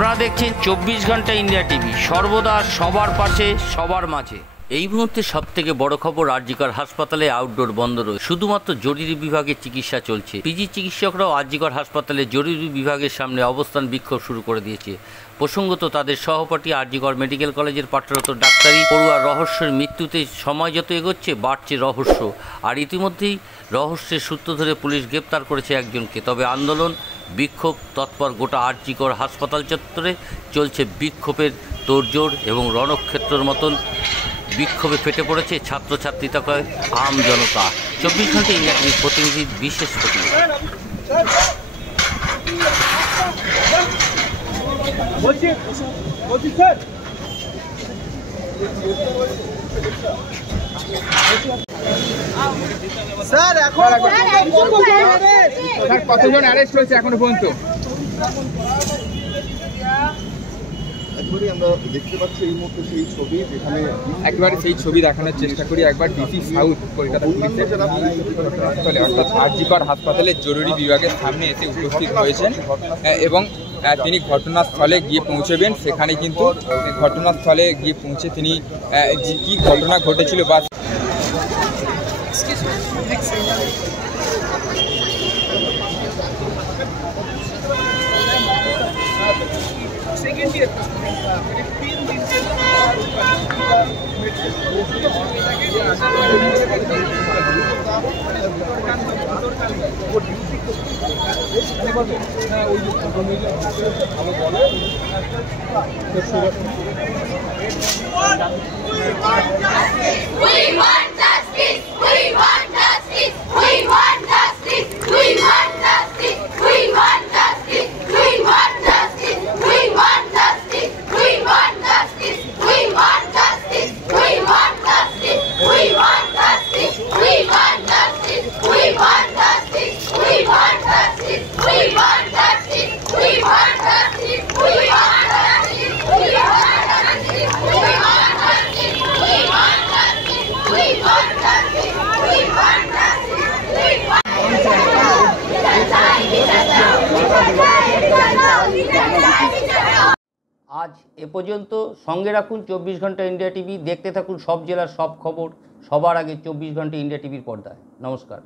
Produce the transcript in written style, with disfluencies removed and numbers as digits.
আপনারা দেখছেন 24 ঘন্টা ইন্ডিয়া টিভি, সর্বদা সবার পাশে সবার মাঝে। এই মুহূর্তে সবথেকে বড় খবর, আরজিকর হাসপাতালে আউটডোর বন্ধ রয়েছে, শুধুমাত্র জরুরি বিভাগে চিকিৎসা চলছে। পিজি চিকিৎসকরাও আরজিকর হাসপাতালে জরুরি বিভাগের সামনে অবস্থান বিক্ষোভ শুরু করে দিয়েছে। প্রসঙ্গত, তাদের সহপাঠী আরজিকর মেডিকেল কলেজের পাঠরত ডাক্তারি পড়ুয়ার রহস্যের মৃত্যুতে সময় যত এগোচ্ছে বাড়ছে রহস্য। আর ইতিমধ্যেই রহস্যের সূত্র ধরে পুলিশ গ্রেপ্তার করেছে একজনকে। তবে আন্দোলন বিক্ষোভ তৎপর গোটা আরজিকর হাসপাতাল চত্বরে চলছে বিক্ষোভের তোড়জোড় এবং রণক্ষেত্রের মতন বিক্ষোভে ফেটে পড়েছে ছাত্রছাত্রী থেকে আম জনতা। 24 ঘন্টা ইন্ডিয়া টিভির প্রতিনিধির বিশেষ প্রতিনিধি। স্যার এখন কতজন অ্যারেস্ট হয়েছে এখনো পর্যন্ত? আমরা দেখতে পাচ্ছি এই মুহূর্তে সেই ছবি, যেখানে একবারে সেই ছবি দেখানোর চেষ্টা করি। একবার ডিসি সাউথ কলকাতা পুলিশের অর্থাৎ আরজিকর হাসপাতালের জরুরি বিভাগের সামনে এসে উপস্থিত হয়েছেন এবং তিনি ঘটনাস্থলে গিয়ে পৌঁছবেন। সেখানে কিন্তু ঘটনাস্থলে গিয়ে পৌঁছে তিনি কি ঘটনা ঘটেছিল বা सेकेंड ईयर तीन दिन के আজ এ পর্যন্ত। সঙ্গে রাখুন 24 ঘন্টা ইন্ডিয়া টিভি, দেখতে থাকুন সব জেলার সব খবর সবার আগে 24 ঘন্টা ইন্ডিয়া টিভির পর্দায়। নমস্কার।